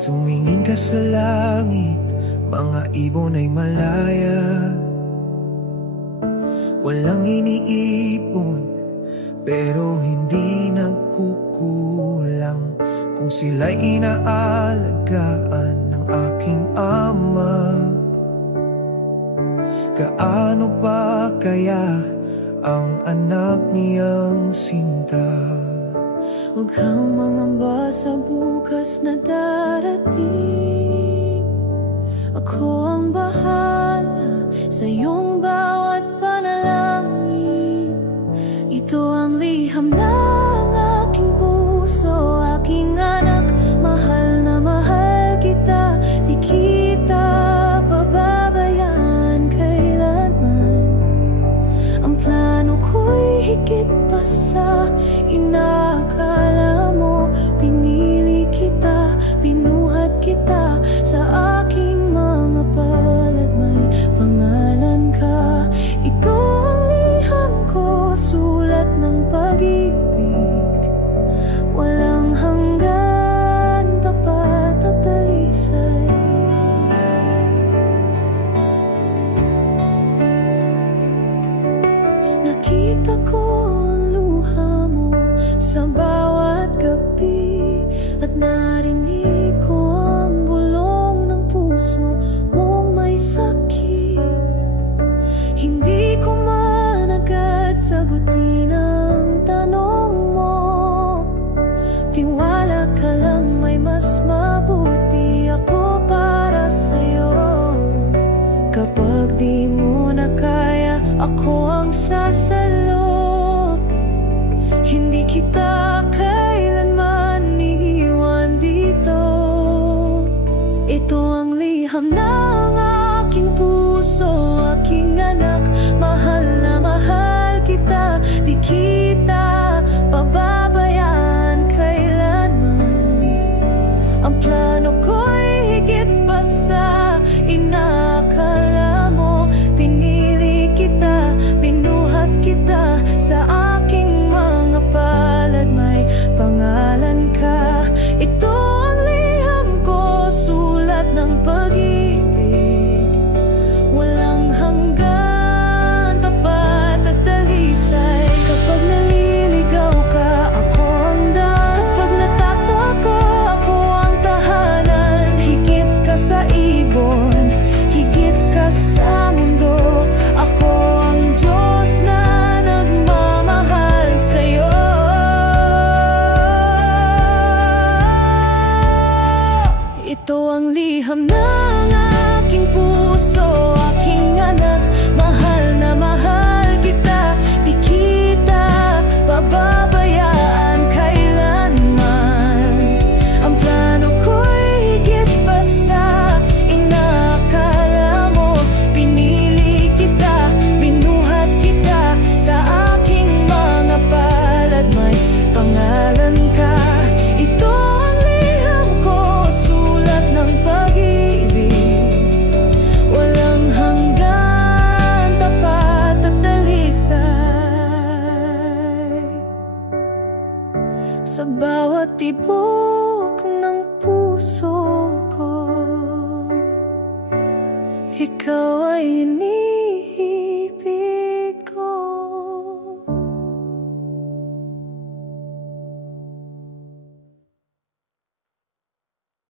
Tumingin ka sa langit, mga ibon ay malaya. Walang iniipon, pero hindi nagkukulang kung sila'y inaalagaan ng aking ama. Gaano pa kaya ang anak niyang sinta? Huwag kang mangamba sa bukas na darating. Ako ang bahala sa iyong bawat panalangin. Ito ang liham ng aking puso, aking anak, mahal na mahal kita. Di kita pababayaan kailanman. Ang plano ko'y higit pa sa inakala mo. Pinili kita, binuhat kita, sa aking mga palad may pangalan ka. Ito ang liham ko, sulat ng pag-ibig, walang hanggan, tapat at talisay. Nakita ko ang luha mo sa bawat gabi, at narinig ko ang bulong ng puso mong may sakit. Hindi ko man agad sagutin ang tanong mo. Tiwala ka lang, may mas mabuti ako para sa'yo. Kapag di mo na kaya, ako ang sasalo. Hindi kita kailanman iiwan dito. Ito ang liham ng aking puso, aking anak, mahal na mahal kita. Di kita pababayaan kailanman. Ang plano ko'y higit pa sa inakala mo. Pinili kita, binuhat kita, sa aking mga palad may pangalan ka. Ito ang liham ko, sulat ng pag-ibig, walang hanggan, tapat at talisay. Kapag naliligaw ka, ako ang daan. Kapag natataka, ako ang tahanan. Higit ka sa ibon, higit ka sa mundo. Ako ang Diyos na nagmamahal sa'yo. Ito ang liham ng aking puso, aking anak, mahal na mahal kita. Di kita pababayaan kailanman. Ang plano ko'y higit pa sa inakala mo. Pinili kita, binuhat kita, sa aking mga palad may pangalan ka. Ito ang liham ko, sulat ng pag-ibig, walang hanggan, tapat at talisay. Sa bawat tibok ng puso ko, ikaw ay